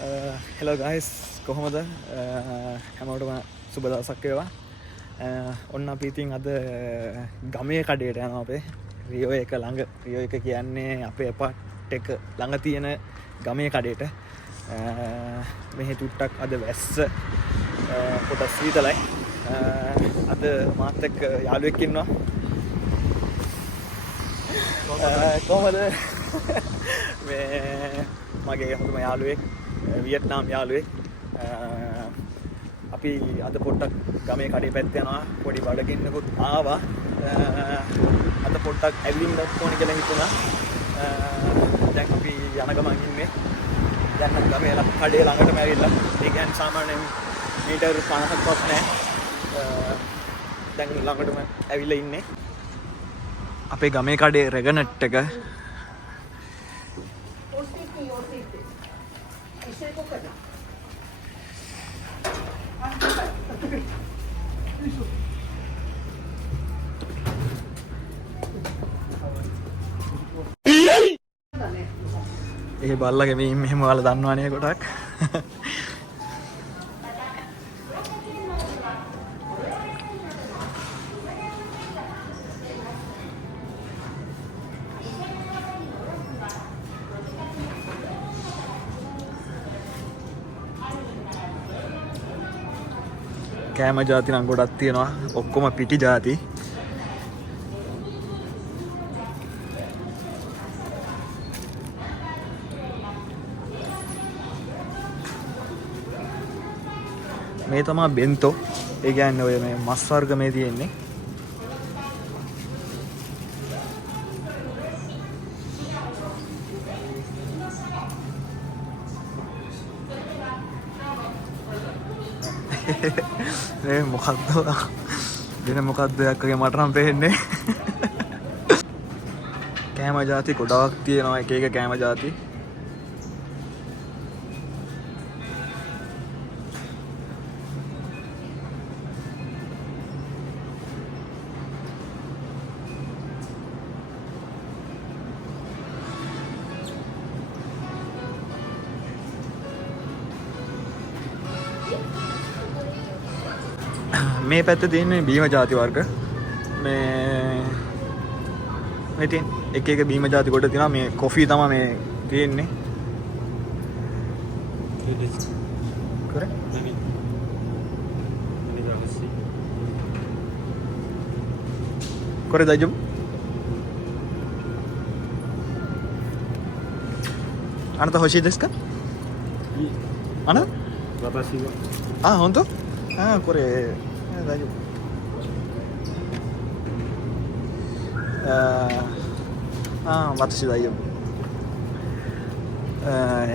Hello guys කොහොමද හැමෝටම සුබ දවසක් වේවා. ඔන්න අපි ඉතින් අද ගමේ කඩේට යනවා අපේ රියෝ එක ළඟ. රියෝ එක කියන්නේ අපේ එපාර්ට් එක ළඟ තියෙන ගමේ කඩේට. මෙහි තුට්ටක් අද වැස්ස පොඩක් සීතලයි. අද මාත් එක්ක යාළුවෙක් ඉන්නවා. කොහොමද මේ මගේ හොඳම යාළුවෙක් වියට්නාම් යාළුවෙක්. අපි අද පොඩ්ඩක් ගමේ කඩේ පැත්ත යනවා. පොඩි බඩගින්නකුත් ආවා. අද පොඩ්ඩක් ඇවිදින්න ඕන කියලා හිතුණා. දැන් අපි යන ගමන් ඉන්නේ. දැන් නම් ගමේ කඩේ ළඟටම ඇවිල්ලා. ඒ කියන්නේ සාමාන්‍යයෙන් මීටර් 50ක් වත් නැහැ. දැන් ළඟටම ඇවිල්ලා ඉන්නේ. අපේ ගමේ කඩේ රෙගනට් එක ඒ බල්ලගේ මේ මෙහෙම ඔයාලා දන්නවනේ කොටක්. කෑම ජාති නම් ගොඩක් තියෙනවා. ඔක්කොම පිටි ජාති. මේ තමයි බෙන්තෝ. ඒ කියන්නේ ඔය මේ මස් වර්ග මේ තියෙන්නේ. මේ මොකද්ද වෙන මොකද්ද යක්කගේ මට නම් පේන්නේ. කෑම ජාති ගොඩාක් තියෙනවා. එක එක කෑම ජාති. මේ පැත්තේ තියෙන්නේ බීම ජාති වර්ග. මේ තියෙන එක එක බීම ජාති කොට තියෙනවා. මේ කොෆි තමයි මේ තියෙන්නේ. කරこれ大丈夫？あなた欲しいですか？あなた？私は。あ、本当？あ、これ大丈夫。私大丈夫。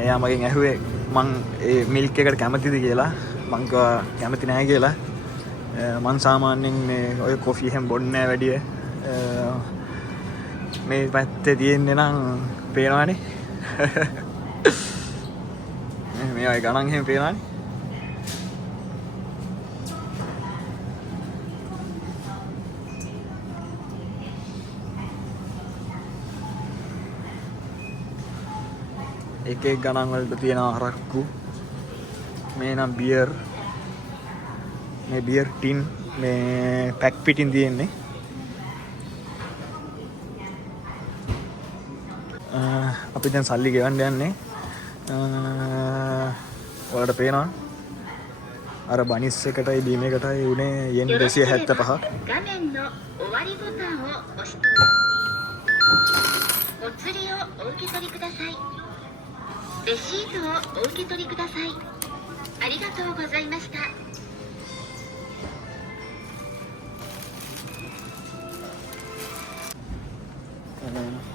එයා මගෙන් ඇහුවේ මං ඒ මිල්ක් එකට කැමතිද කියලා. මං කිව්වා කැමති නැහැ කියලා. මං සාමාන්‍යයෙන් මේ ඔය කොෆි හැම බොන්නේ නැහැ වැඩිය. මේ පැත්තේ තියෙන්නේ නම් පේනවනේ. මේ වගේ ගණන් එහෙම පේනවනේ. එක එක ගණන් වලට තියෙනවා අරක්කු. මේ නම් බියර්. මේ බියර් ටින් මේ පැක් පිටින් තියෙන්නේ. අපි දැන් සල්ලි ගෙවන්න යන්නේ. ඔයාලට පේනවා අර බනිස් එකටයි බීම එකටයි උනේ යෙන් 275. 画面の終わりボタンを押してお釣りをお受け取りください。レシートをお受け取りください。ありがとうございました。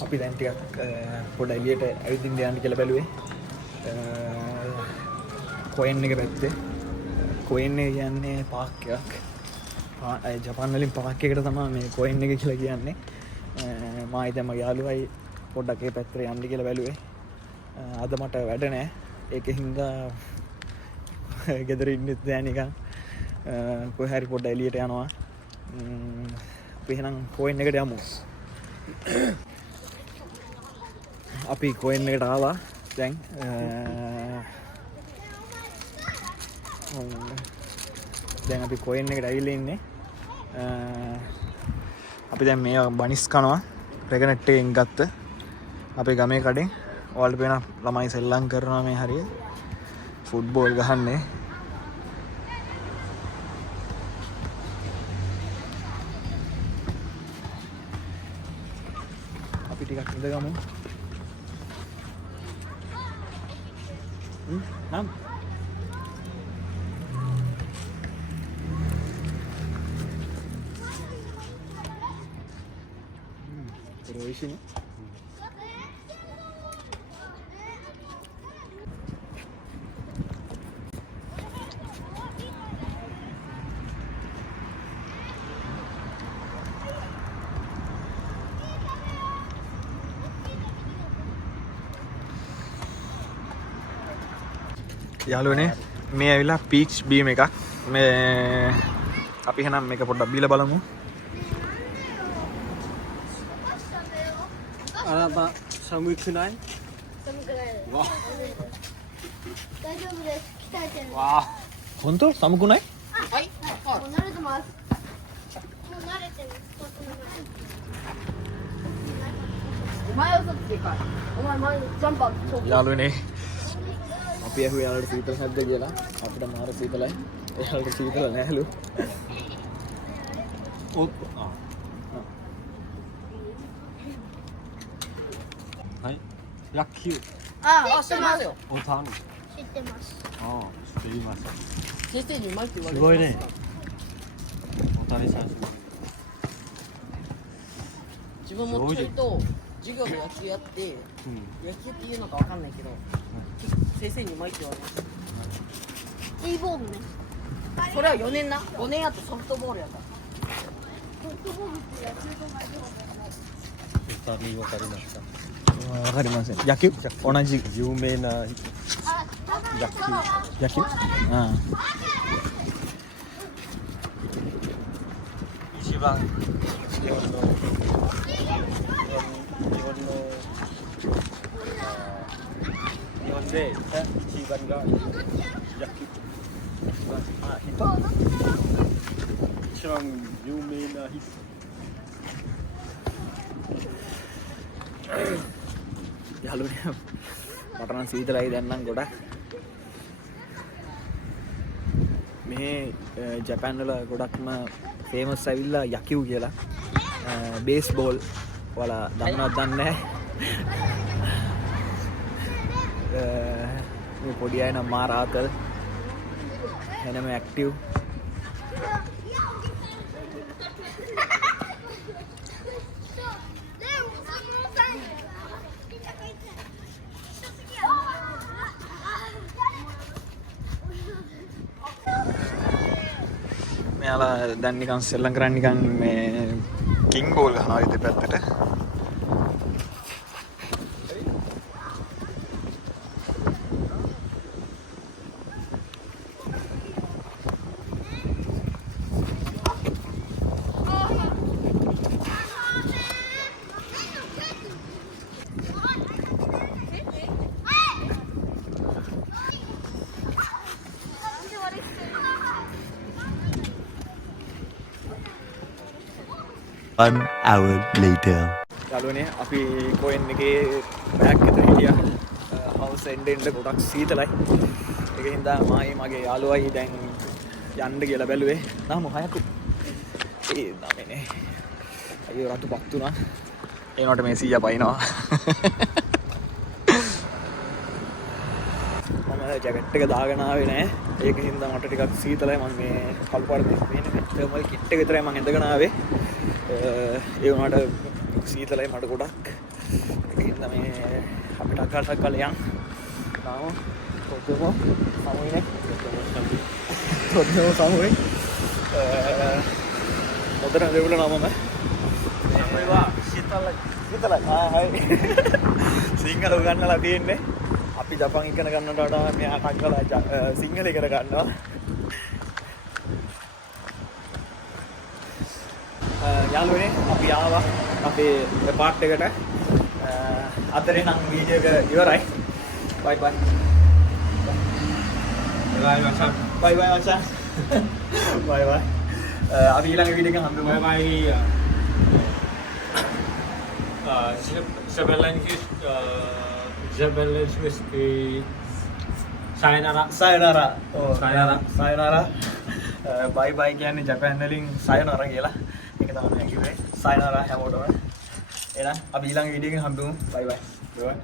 අපි දැන් ටිකක් පොඩ එළියට ඇවිදින්න යන්න කියලා බැලුවේ. කොයින් එක පැත්තේ. කොයින් එක කියන්නේ පාක් එකක්. ජපාන් වලින් පාක් එකට තමයි මේ කොයින් එක කියලා කියන්නේ. මා ඉතින් මගේ යාළුවයි පොඩ්ඩක් ඒ පැත්තට යන්න කියලා බැලුවේ. අද මට වැඩ නැහැ. ඒකෙන් හින්දා ගෙදර ඉන්නෙත් නෑ නිකන්. කොහේ හරි පොඩ්ඩක් එළියට යනවා. අපි එහෙනම් කොයින් එකට යමු. අපි කොයින් එකට ආවා. දැන් දැන් අපි කොයින් එකට ඇවිල්ලා ඉන්නේ. අපි දැන් මේ බනිස් කනවා රෙගනට් එකෙන් ගත්ත අපේ ගමේ කඩෙන්. ඔයාලට පේන ළමයි සෙල්ලම් කරනවා මේ හරිය. ෆුට්බෝල් ගහන්නේ. අපි ටිකක් ඉඳගමු. නම් Roishi යාළුවනේ මේ ඇවිල්ලා පීච් බීම් එකක් මේ අපි එහෙනම් මේක පොඩ්ඩක් බීලා බලමු. 아빠寒くない？寒くないです。わ大丈夫です。鍛えてる。わ හොන්තෝ සමුකුණයි はい。もう慣れてます。もう慣れてる。お前はそっちでかい。お前前にジャンパー超 යාළුවනේ අපි ඇහුවේ යාළුවට සීතල නැද්ද කියලා. අපිට මාර සීතලයි. එයාලට සීතල නැහැලු. おっとあはい野球あ、知ってますよ。おたん知ってます。ああ知っています先生にうまいって言わすごいねおたりさんす自分もちょいと授業で野球やってごいうん野球っていうのかわかんないけど先生にうまいって言われました E ボールね。それは4年な5年やとソフトボールやったソフトボールって野球と同じよおたりわかりました わかりません。野球同じ有名なあ、野球一番日本の日本で一番が野球一番有名な人 යාළුවනේ මට නම් සීතලයි දැන් නම් ගොඩක්. මේ ජපාන් වල ගොඩක්ම ෆේමස් ඇවිල්ලා යකිව් කියලා. බේස්බෝල් ඔයාලා දන්නවද දන්නේ නැහැ. මේ පොඩි අය නම් මාර ආතල්. එනම ඇක්ටිව්. මෙයාලා දැන් නිකන් සෙල්ලම් කරන්නේ නිකන් මේ කිං බෝල් ගහනවා දෙපැත්තට. One hour later. යාළුවනේ අපි කොයින් එකේ බෑග් එකට හිටියා. හවුස් එන්ඩ් ගොඩක් සීතලයි. ඒක හින්දා මගේ යාළුවයි දැන් යන්න කියලා බැලුවේ. නාම හයකු. ඒ නාමනේ. අයියෝ රතුපත් උනා. ඒනකොට මේ සීයා පයින්නවා. මම ජැකට් එක දාගෙන ආවේ නෑ. ඒක හින්දා මට ටිකක් සීතලයි. මම මේ කල්පාර මේ තර්මල් කිට් එක විතරයි මම ඉඳගෙන ආවේ. ඒ වුණාට සීතලයි මට ගොඩක්. ඒක හින්දා මේ අපිට අක්කටක් කල යන්. තාම කොතම සමුයිනේ. කොතම සමුයි. මොතන දෙවුල නමම. මේවා සීතලයි. හයි. සිංහල උගන්නලා තියෙන්නේ. අපි ජපන් ඉගෙන ගන්නට වඩා මෙයා ටක්කලා සිංහල ඉගෙන ගන්නවා. යාළුවනේ අපි ආවා අපේ පාර්ට් එකට. අතරේ නම් වීඩියෝ එක ඉවරයි. බයි බයි. Bye Masan. බයි බයි මචං. බයි බයි. අපි ඊළඟ වීඩියෝ එකෙන් හම්බෙමු. Bye bye. Isabella Swiss sayonara. සයනරා. ඔව් Sayonara. සයනරා. බයි බයි කියන්නේ ජපාන් වලින් සයනරා කියලා. ඒක තමයි මම කිව්වේ. සයනරා හැමෝටම. එහෙනම් අපි ඊළඟ වීඩියෝ එකෙන් හම්බෙමු. බයි බයි. Bye.